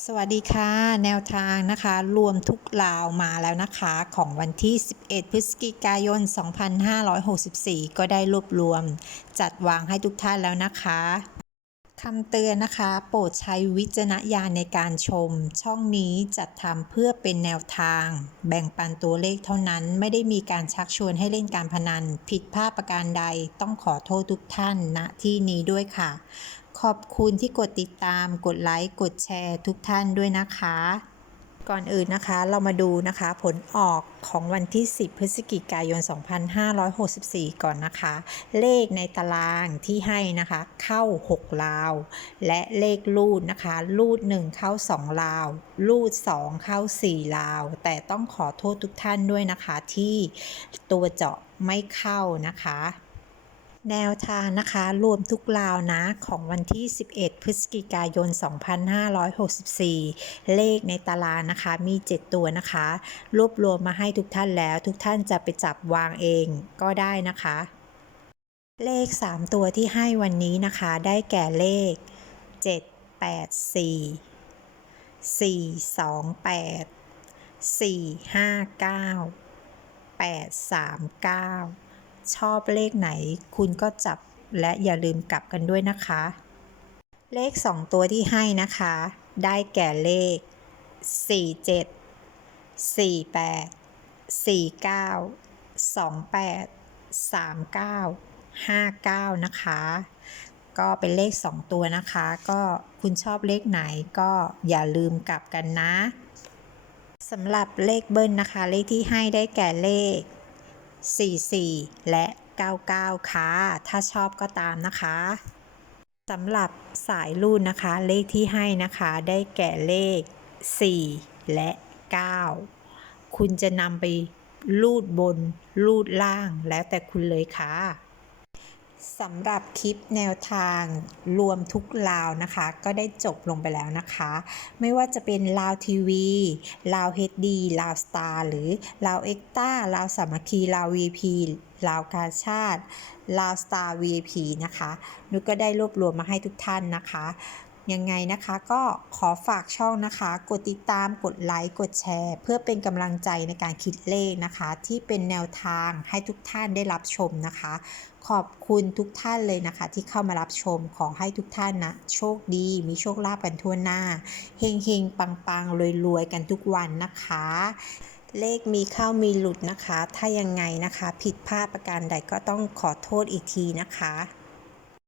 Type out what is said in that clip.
สวัสดีค่ะ แนวทางนะคะ รวมทุกราวมาแล้วนะคะ ของวันที่ 11 พฤศจิกายน 2564 ก็ได้รวบรวม จัดวางให้ทุกท่านแล้วนะคะคำเตือนนะคะ โปรดใช้วิจารณญาณในการชม ช่องนี้จัดทำเพื่อเป็นแนวทาง แบ่งปันตัวเลขเท่านั้น ไม่ได้มีการชักชวนให้เล่นการพนัน ผิดพลาดประการใดต้องขอโทษทุกท่านณที่นี้ด้วยค่ะ ขอบคุณที่กดติดตาม กดไลค์ กดแชร์ทุกท่านด้วยนะคะ ก่อนอื่นนะคะเรามาดูนะคะผลออกของวันที่ 10 พฤศจิกายน 2564 ก่อนนะคะ เลขในตารางที่ให้นะคะ เข้า 6 ลาว และเลขลูดนะคะ ลูด 1 เข้า 2 ลาว ลูด 2 เข้า 4 ลาว แต่ต้องขอโทษทุกท่านด้วยนะคะที่ตัวเจาะไม่เข้านะคะ แนวทางนะคะรวมทุกราวนะของวันที่ 11 พฤศจิกายน 2564 เลขในตารางนะคะมี 7 ตัวนะคะ รวบรวมมาให้ทุกท่านแล้ว ทุกท่านจะไปจับวางเองก็ได้นะคะ เลข 3 ตัวที่ให้วันนี้นะคะ ได้แก่เลข 7 8 4 4 2 8 4 5 9 8 3 9 ชอบเลขไหน คุณก็จับและอย่าลืมกลับกันด้วยนะคะ เลข 2 ตัวที่ให้นะคะ ได้แก่เลข 47 48 49 28 39 59 นะคะ ก็เป็นเลข 2 ตัวนะคะ ก็คุณชอบเลขไหนก็อย่าลืมกลับกันนะสำหรับเลขเบิ้ลนะคะ เลขที่ให้ได้แก่เลข 44 และ 99 ค่ะ ถ้าชอบก็ตามนะคะสำหรับสายรูดนะคะ เลขที่ให้นะคะได้แก่เลข 4 และ 9 คุณจะนำไปรูดบนรูดล่างแล้วแต่คุณเลยค่ะ สำหรับคลิปแนวทางรวมทุกลาวนะคะ ก็ได้จบลงไปแล้วนะคะ ไม่ว่าจะเป็นลาวทีวีลาวเฮดดีลาวสตาร์หรือลาวเอ็กต้าลาวสามัคคีลาว VP ลาวกาชาติลาวสตาร์ VIP นะคะนุก็ได้รวบรวมมาให้ทุกท่านนะคะยังไงนะคะก็ขอฝากช่องนะคะ กดติดตามกดไลค์กดแชร์ เพื่อเป็นกำลังใจในการคิดเลขนะคะ ที่เป็นแนวทางให้ทุกท่านได้รับชมนะคะ ขอบคุณทุกท่านเลยนะคะ ที่เข้ามารับชมขอให้ทุกท่านนะโชคดี มีโชคลาภกันทั่วหน้าเฮงเฮงปังปังรวยรวยกันทุกวันนะคะ เลขมีเข้ามีหลุดนะคะ ถ้ายังไงนะคะ ผิดพลาดประการใดก็ต้องขอโทษอีกทีนะคะ